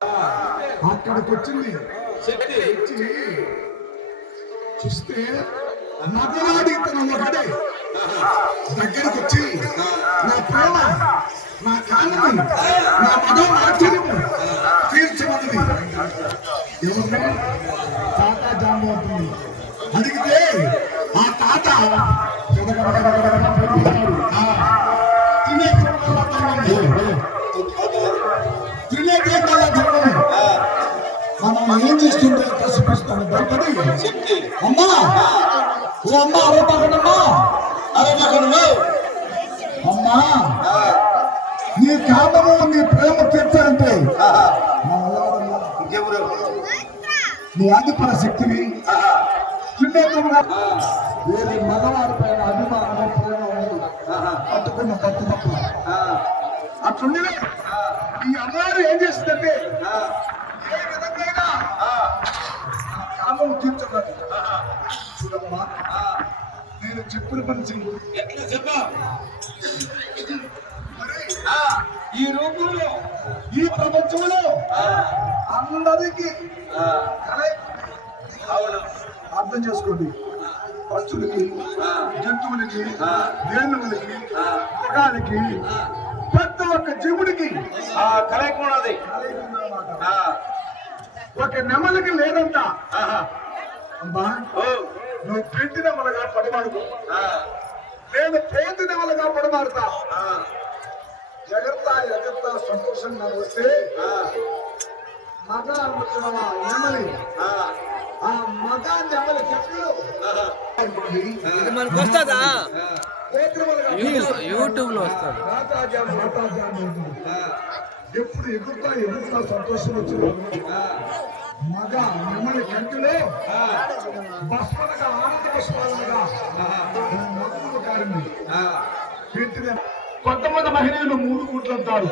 అక్కడికి వచ్చింది. వచ్చి చూస్తే నగరాడి తన ఒకడే దగ్గరికి వచ్చి నా ప్రేమ నా కాలని నా మగం ఆశ్చర్యము తీర్చమన్నది. ఎవరు తాత జాంబవుతుంది అడిగితే ఆ తాత గడగడగడగడగడ పోతున్నాడు. ఏం చేస్తుంటే కసిపిస్తాను శక్తి అమ్మా! ఓ అమ్మ అరవకనమ్మా అరవకను అమ్మా! నీ కామము నీ ప్రేమ తీర్చాలంటే నా శక్తిని చిన్నేతముగా వేరే మగవారి పైన అభిమానము ప్రేమ పట్టుకున్న పట్టు తప్పు. అట్లుండి ఈ అమ్మవారు ఏం చేస్తుందంటే ఏ విధంగా తీర్చగలదు చూడమ్మా. నేను చెప్పిన పని చెయ్యి ఎట్లా చెప్పా? ఈ రూపంలో ఈ ప్రపంచంలో అందరికీ అర్థం చేసుకోండి. పశువులకి జంతువులకి వేణువులకి మృగాలకి ప్రతి ఒక్క జీవుడికి ఆ కలయిక ఉన్నది. ఒక నెమలికి లేదంట. అమ్మా ఓ, నువ్వు పెంటి నెమలగా పడమాడుకో. ఆ, నేను పోతి నెమలగా పడమాడుతా. ఆ, జగత్త ఎగత్త సంతోషంగా వస్తే ఆ, మగ అనుకున్న నెమలి ఆ, ఆ మగ నెమలి చెట్లు మనకు వస్తుందా? యూట్యూబ్లో ఆ, ఎప్పుడు ఎగురుతా ఎగురుతా సంతోషం వచ్చిన మగ కంటిలో భస్మనగా ఆనంద పుష్పాలనగా కొంతమంది మహిళలు మూడు గుడ్లు అంటారు.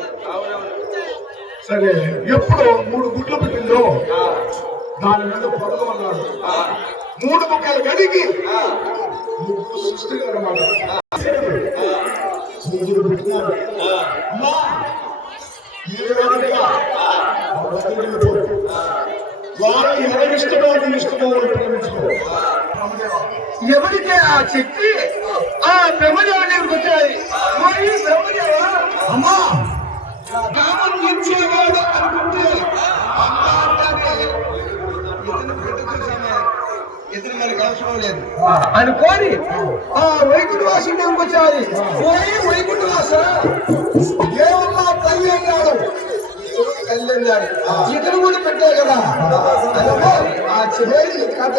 సరే ఎప్పుడు మూడు గుడ్లు పెట్టిందో దాని మీద పొడలు అన్నాడు. మూడు ముక్కలు కడిగి ఆ, ముగ్గురు సృష్టి అన్నమాట. ముగ్గురు పెట్టినారు అమ్మా వారు ఇష్టమో. ఎవరికి ఆ శక్తి ఆ బ్రహ్మదేవ దగ్గరికి వచ్చాయి మరి బ్రహ్మదేవ అమ్మా కామం ఇచ్చేవాడు అనుకుంటే ఇతను మనకి అవసరం లేదు. అనుకోని ఆ వైకుంఠ వాసు వచ్చాయి పోయి వైకుంఠ వాస కానీ ఇతను కూడా పెట్టే కదా. ఆ చివరి కథ